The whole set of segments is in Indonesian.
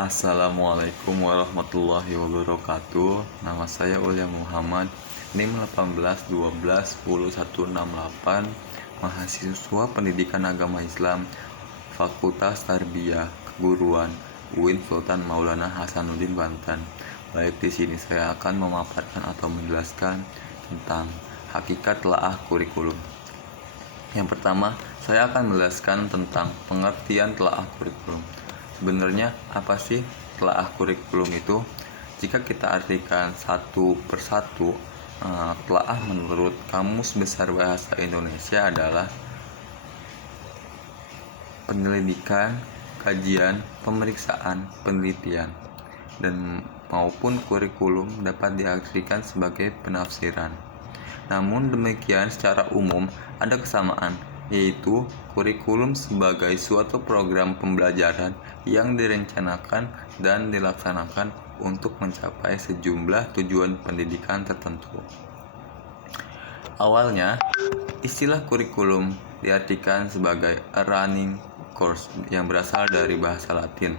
Assalamualaikum warahmatullahi wabarakatuh. Nama saya Ulya Muhammad, NIM 1812101168, mahasiswa Pendidikan Agama Islam, Fakultas Tarbiyah Keguruan, UIN Sultan Maulana Hasanuddin Banten. Baik, di sini saya akan memaparkan atau menjelaskan tentang hakikat telaah kurikulum. Yang pertama, saya akan menjelaskan tentang pengertian telaah kurikulum. Sebenarnya apa sih telaah kurikulum itu? Jika kita artikan satu persatu, telaah menurut Kamus Besar Bahasa Indonesia adalah penyelidikan, kajian, pemeriksaan, penelitian, dan maupun kurikulum dapat diartikan sebagai penafsiran. Namun demikian, secara umum ada kesamaan, yaitu kurikulum sebagai suatu program pembelajaran yang direncanakan dan dilaksanakan untuk mencapai sejumlah tujuan pendidikan tertentu. Awalnya, istilah kurikulum diartikan sebagai a running course yang berasal dari bahasa Latin.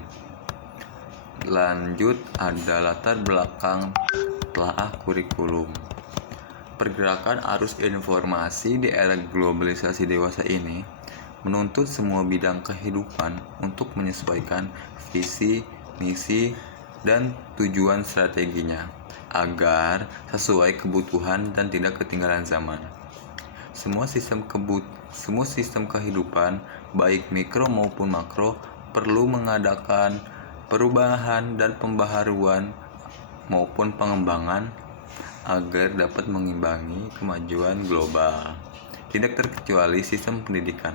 Lanjut, ada latar belakang telaah kurikulum. Pergerakan arus informasi di era globalisasi dewasa ini menuntut semua bidang kehidupan untuk menyesuaikan visi, misi, dan tujuan strateginya agar sesuai kebutuhan dan tidak ketinggalan zaman. Semua sistem kehidupan, baik mikro maupun makro, perlu mengadakan perubahan dan pembaharuan maupun pengembangan agar dapat mengimbangi kemajuan global. Tidak terkecuali sistem pendidikan.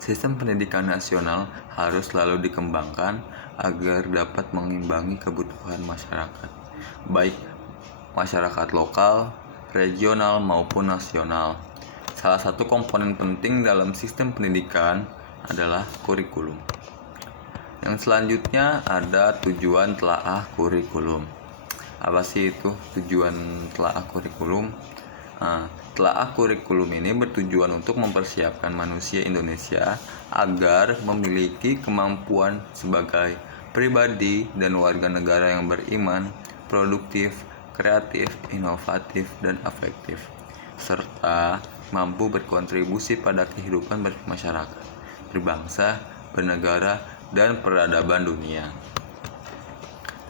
Sistem pendidikan nasional harus selalu dikembangkan agar dapat mengimbangi kebutuhan masyarakat, baik masyarakat lokal, regional maupun nasional. Salah satu komponen penting dalam sistem pendidikan adalah kurikulum. Yang selanjutnya ada tujuan telaah kurikulum. Apa sih itu tujuan telaah kurikulum? Telaah kurikulum ini bertujuan untuk mempersiapkan manusia Indonesia agar memiliki kemampuan sebagai pribadi dan warga negara yang beriman, produktif, kreatif, inovatif, dan afektif, serta mampu berkontribusi pada kehidupan bermasyarakat, berbangsa, bernegara, dan peradaban dunia.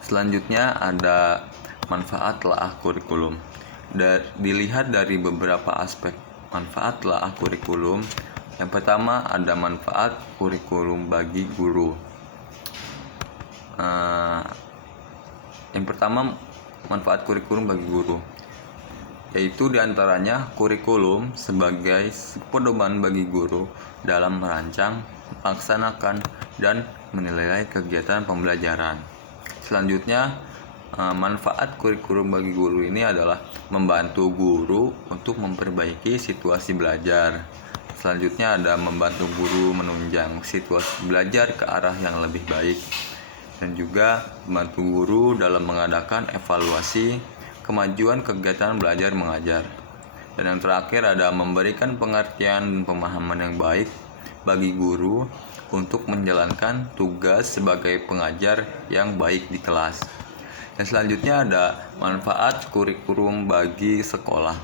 Selanjutnya ada manfaat telaah kurikulum. Dilihat dari beberapa aspek manfaat telaah kurikulum. Yang pertama ada manfaat kurikulum bagi guru. Yang pertama manfaat kurikulum bagi guru, yaitu diantaranya kurikulum sebagai pedoman bagi guru dalam merancang, melaksanakan, dan menilai kegiatan pembelajaran. Selanjutnya, manfaat kurikulum bagi guru ini adalah membantu guru untuk memperbaiki situasi belajar. Selanjutnya ada membantu guru menunjang situasi belajar ke arah yang lebih baik, dan juga membantu guru dalam mengadakan evaluasi kemajuan kegiatan belajar mengajar. Dan yang terakhir ada memberikan pengertian dan pemahaman yang baik bagi guru untuk menjalankan tugas sebagai pengajar yang baik di kelas. Dan selanjutnya ada manfaat kurikulum bagi sekolah.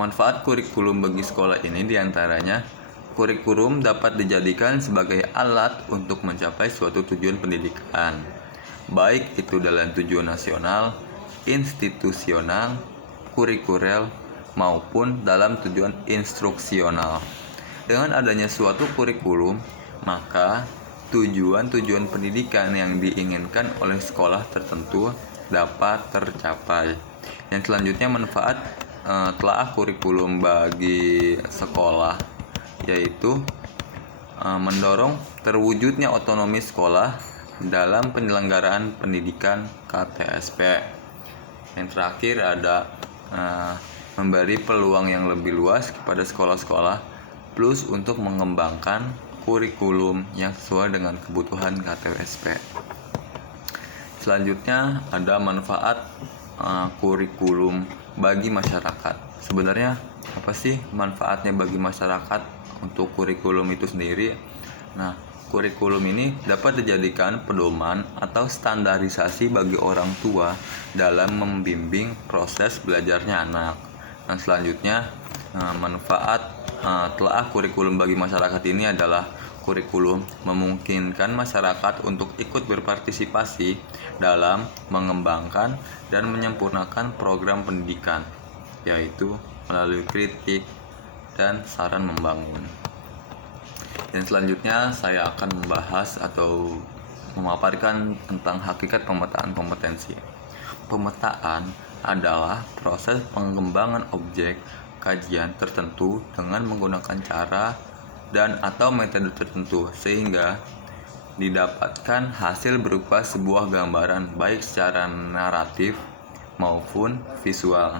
Manfaat kurikulum bagi sekolah ini diantaranya kurikulum dapat dijadikan sebagai alat untuk mencapai suatu tujuan pendidikan, baik itu dalam tujuan nasional, institusional, kurikuler, maupun dalam tujuan instruksional. Dengan adanya suatu kurikulum, maka tujuan-tujuan pendidikan yang diinginkan oleh sekolah tertentu dapat tercapai. Yang selanjutnya manfaat telaah kurikulum bagi sekolah, yaitu mendorong terwujudnya otonomi sekolah dalam penyelenggaraan pendidikan KTSP. Yang terakhir ada memberi peluang yang lebih luas kepada sekolah-sekolah, plus untuk mengembangkan kurikulum yang sesuai dengan kebutuhan KTSP. Selanjutnya ada manfaat kurikulum bagi masyarakat. Sebenarnya apa sih manfaatnya bagi masyarakat untuk kurikulum itu sendiri? Nah, kurikulum ini dapat dijadikan pedoman atau standarisasi bagi orang tua dalam membimbing proses belajarnya anak. Dan selanjutnya, manfaat telah kurikulum bagi masyarakat ini adalah kurikulum memungkinkan masyarakat untuk ikut berpartisipasi dalam mengembangkan dan menyempurnakan program pendidikan, yaitu melalui kritik dan saran membangun. Dan selanjutnya saya akan membahas atau memaparkan tentang hakikat pemetaan kompetensi. Pemetaan adalah proses pengembangan objek kajian tertentu dengan menggunakan cara dan atau metode tertentu sehingga didapatkan hasil berupa sebuah gambaran baik secara naratif maupun visual.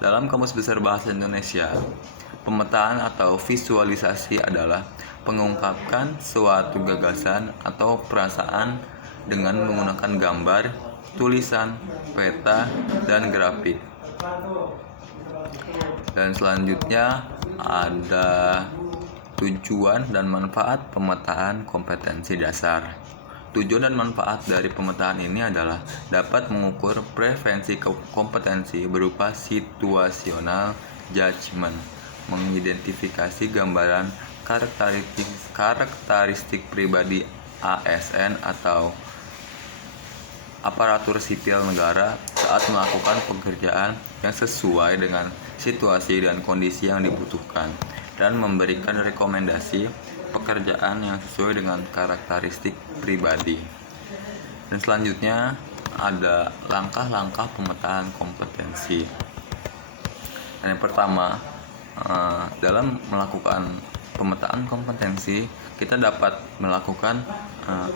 Dalam Kamus Besar Bahasa Indonesia, pemetaan atau visualisasi adalah mengungkapkan suatu gagasan atau perasaan dengan menggunakan gambar, tulisan, peta, dan grafik. Dan selanjutnya ada tujuan dan manfaat pemetaan kompetensi dasar. Tujuan dan manfaat dari pemetaan ini adalah dapat mengukur preferensi kompetensi berupa situational judgment, mengidentifikasi gambaran karakteristik pribadi ASN atau aparatur sipil negara saat melakukan pekerjaan yang sesuai dengan situasi dan kondisi yang dibutuhkan, dan memberikan rekomendasi pekerjaan yang sesuai dengan karakteristik pribadi. Dan selanjutnya ada langkah-langkah pemetaan kompetensi. Dan yang pertama, dalam melakukan pemetaan kompetensi, kita dapat melakukan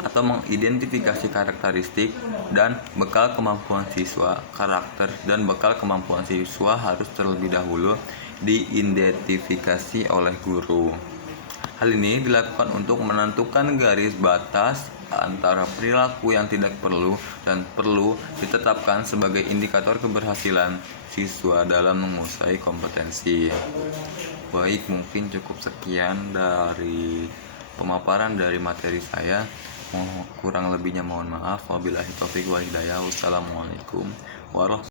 atau mengidentifikasi karakteristik dan bekal kemampuan siswa. Karakter dan bekal kemampuan siswa harus terlebih dahulu diidentifikasi oleh guru. Hal ini dilakukan untuk menentukan garis batas antara perilaku yang tidak perlu dan perlu ditetapkan sebagai indikator keberhasilan siswa dalam menguasai kompetensi. Baik, mungkin cukup sekian dari pemaparan dari materi saya. Kurang lebihnya mohon maaf. Wabillahi taufiq wal hidayah. Wassalamualaikum warahmatullahi wabarakatuh.